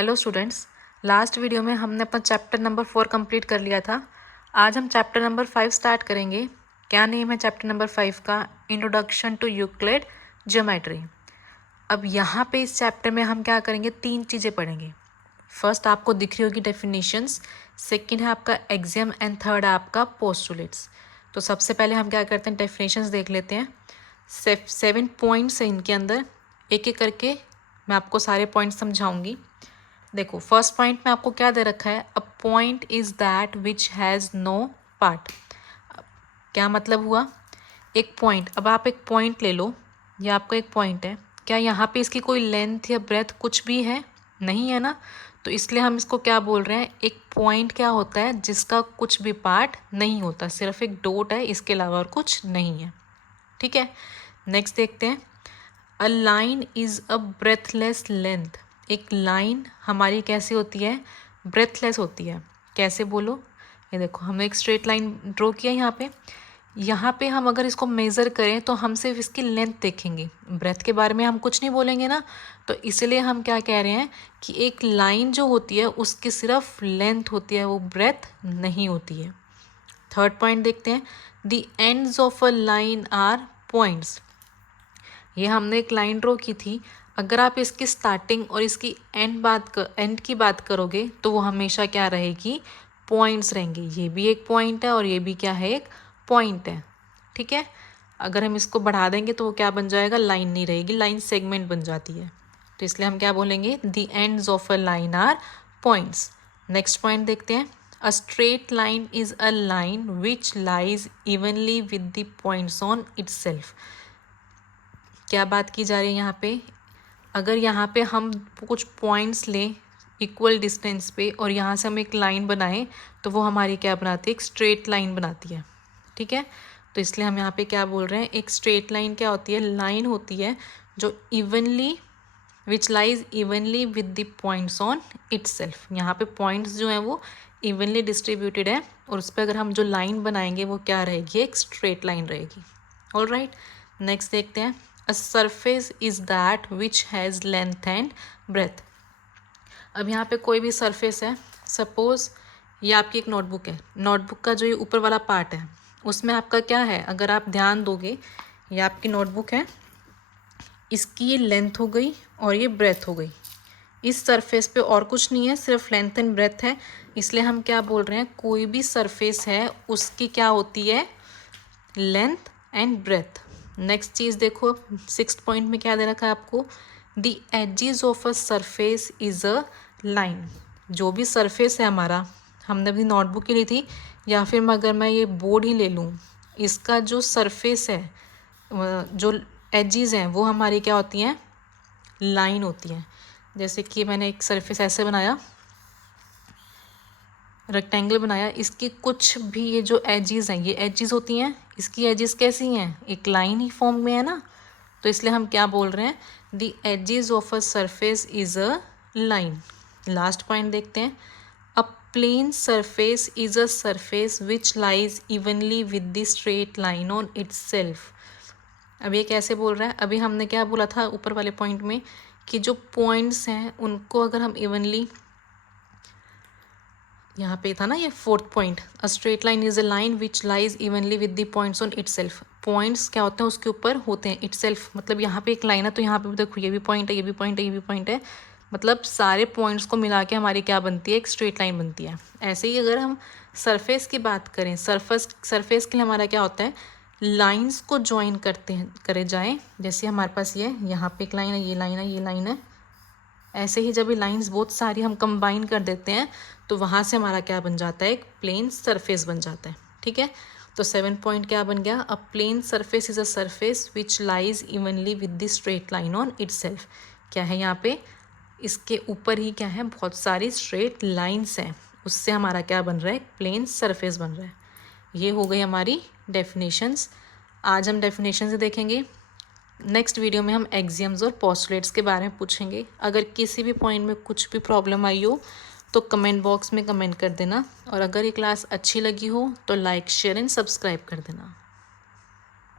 Hello students, last video में हमने अपना चैप्टर नंबर 4 कंप्लीट कर लिया था। आज हम चैप्टर नंबर 5 स्टार्ट करेंगे। क्या नेम है चैप्टर नंबर 5 का? Introduction to Euclid geometry. अब यहाँ पे इस चैप्टर में हम क्या करेंगे, 3 चीज़ें पढ़ेंगे। फर्स्ट आपको दिख रही होगी डेफिनेशंस, सेकंड है आपका एग्जाम एंड थर्ड है आपका पोस्टुलेट्स। तो सबसे पहले हम क्या करते हैं, डेफिनेशंस देख लेते हैं। 7 पॉइंट्स हैं इनके अंदर, एक एक करके मैं आपको सारे पॉइंट्स समझाऊंगी। देखो, फर्स्ट पॉइंट में आपको क्या दे रखा है, a point is that which has no part. क्या मतलब हुआ, एक पॉइंट। अब आप एक पॉइंट ले लो, ये आपका एक पॉइंट है, क्या यहाँ पे इसकी कोई लेंथ या ब्रेथ कुछ भी है? नहीं है ना। तो इसलिए हम इसको क्या बोल रहे हैं, एक पॉइंट क्या होता है जिसका कुछ भी पार्ट नहीं होता, सिर्फ एक डॉट है, इसके अलावा और कुछ नहीं है। ठीक है, नेक्स्ट देखते हैं। A line is a breathless length. एक लाइन हमारी कैसी होती है, ब्रेथलेस होती है। कैसे बोलो, ये देखो हमने एक स्ट्रेट लाइन ड्रॉ किया यहाँ पे हम अगर इसको मेज़र करें तो हम सिर्फ इसकी लेंथ देखेंगे, ब्रेथ के बारे में हम कुछ नहीं बोलेंगे ना। तो इसलिए हम क्या कह रहे हैं कि एक लाइन जो होती है उसकी सिर्फ लेंथ होती है, वो ब्रेथ नहीं होती है। थर्ड पॉइंट देखते हैं। The ends of a line are points. ये हमने एक लाइन ड्रॉ की थी, अगर आप इसकी स्टार्टिंग और इसकी एंड की बात करोगे तो वो हमेशा क्या रहेगी, पॉइंट्स रहेंगे। ये भी एक पॉइंट है और ये भी क्या है, एक पॉइंट है। ठीक है, अगर हम इसको बढ़ा देंगे तो वो क्या बन जाएगा, लाइन नहीं रहेगी, लाइन सेगमेंट बन जाती है। तो इसलिए हम क्या बोलेंगे, the ends of a line are points. Next point देखते हैं। A straight line is a line which lies evenly with the points on itself. क्या बात की जा रही है यहाँ पे, अगर यहाँ पे हम कुछ पॉइंट्स लें इक्वल डिस्टेंस पे और यहाँ से हम एक लाइन बनाएं तो वो हमारी क्या बनाती है, एक स्ट्रेट लाइन बनाती है। ठीक है, तो इसलिए हम यहाँ पे क्या बोल रहे हैं, एक स्ट्रेट लाइन क्या होती है, लाइन होती है जो evenly which lies evenly with the points on itself. यहाँ पे पॉइंट्स जो हैं वो इवनली डिस्ट्रीब्यूटेड है और उस पर अगर हम जो लाइन बनाएंगे वो क्या रहेगी, एक स्ट्रेट लाइन रहेगी। ऑल राइट, नेक्स्ट देखते हैं। A surface is that which has length and breadth। अब यहाँ पे कोई भी सरफेस है, सपोज ये आपकी एक नोटबुक है, नोटबुक का जो ये ऊपर वाला पार्ट है उसमें आपका क्या है, अगर आप ध्यान दोगे, ये आपकी नोटबुक है, इसकी ये लेंथ हो गई और ये ब्रेथ हो गई। इस सरफेस पे और कुछ नहीं है, सिर्फ लेंथ एंड ब्रेथ है। इसलिए हम क्या बोल रहे हैं, कोई भी सरफेस है उसकी क्या होती है, लेंथ एंड ब्रेथ। नेक्स्ट चीज़ देखो, 6th पॉइंट में क्या दे रखा है आपको, the edges of a surface is a line. जो भी सरफेस है हमारा, हमने अपनी नोटबुक की ली थी, या फिर अगर मैं ये बोर्ड ही ले लूँ, इसका जो सरफेस है, जो एजेस हैं वो हमारी क्या होती हैं, लाइन होती हैं। जैसे कि मैंने एक सरफेस ऐसे बनाया, रेक्टेंगल बनाया, इसकी कुछ भी ये जो एजेस हैं, ये एजेस होती हैं, इसकी एजेस कैसी हैं, एक लाइन ही फॉर्म में है ना। तो इसलिए हम क्या बोल रहे हैं, the edges of a surface is a line. Last point देखते हैं। A plane surface is a surface which lies evenly with the straight line on itself. अब ये कैसे बोल रहा है, अभी हमने क्या बोला था ऊपर वाले पॉइंट में कि जो पॉइंट्स हैं उनको अगर हम इवनली, यहाँ पे था ना ये 4th point, a straight line is a line which lies evenly with the points on itself. Points क्या होते हैं, उसके ऊपर होते हैं, इटसेल्फ मतलब यहाँ पे एक लाइन है तो यहाँ पे भी देखो, ये भी पॉइंट है, ये भी पॉइंट है, ये भी पॉइंट है, मतलब सारे पॉइंट्स को मिला के हमारी क्या बनती है, एक स्ट्रेट लाइन बनती है। ऐसे ही अगर हम सरफेस की बात करें, सरफेस के लिए हमारा क्या होता है, लाइन्स को ज्वाइन करे जाएँ। जैसे हमारे पास ये यहाँ पे एक लाइन है, ये लाइन है, ये लाइन है, ऐसे ही जब ये लाइंस बहुत सारी हम कंबाइन कर देते हैं तो वहाँ से हमारा क्या बन जाता है, एक प्लेन सरफेस बन जाता है। ठीक है, तो 7 पॉइंट क्या बन गया, a plane surface is a surface which lies evenly with the straight line on itself. क्या है यहाँ पे, इसके ऊपर ही क्या है, बहुत सारी स्ट्रेट लाइन्स हैं, उससे हमारा क्या बन रहा है, प्लेन सरफेस बन रहा है। ये हो गई हमारी डेफिनेशंस। आज हम डेफिनेशंस देखेंगे, नेक्स्ट वीडियो में हम एक्सियम्स और पोस्टुलेट्स के बारे में पूछेंगे। अगर किसी भी पॉइंट में कुछ भी प्रॉब्लम आई हो तो कमेंट बॉक्स में कमेंट कर देना, और अगर ये क्लास अच्छी लगी हो तो लाइक, शेयर एंड सब्सक्राइब कर देना।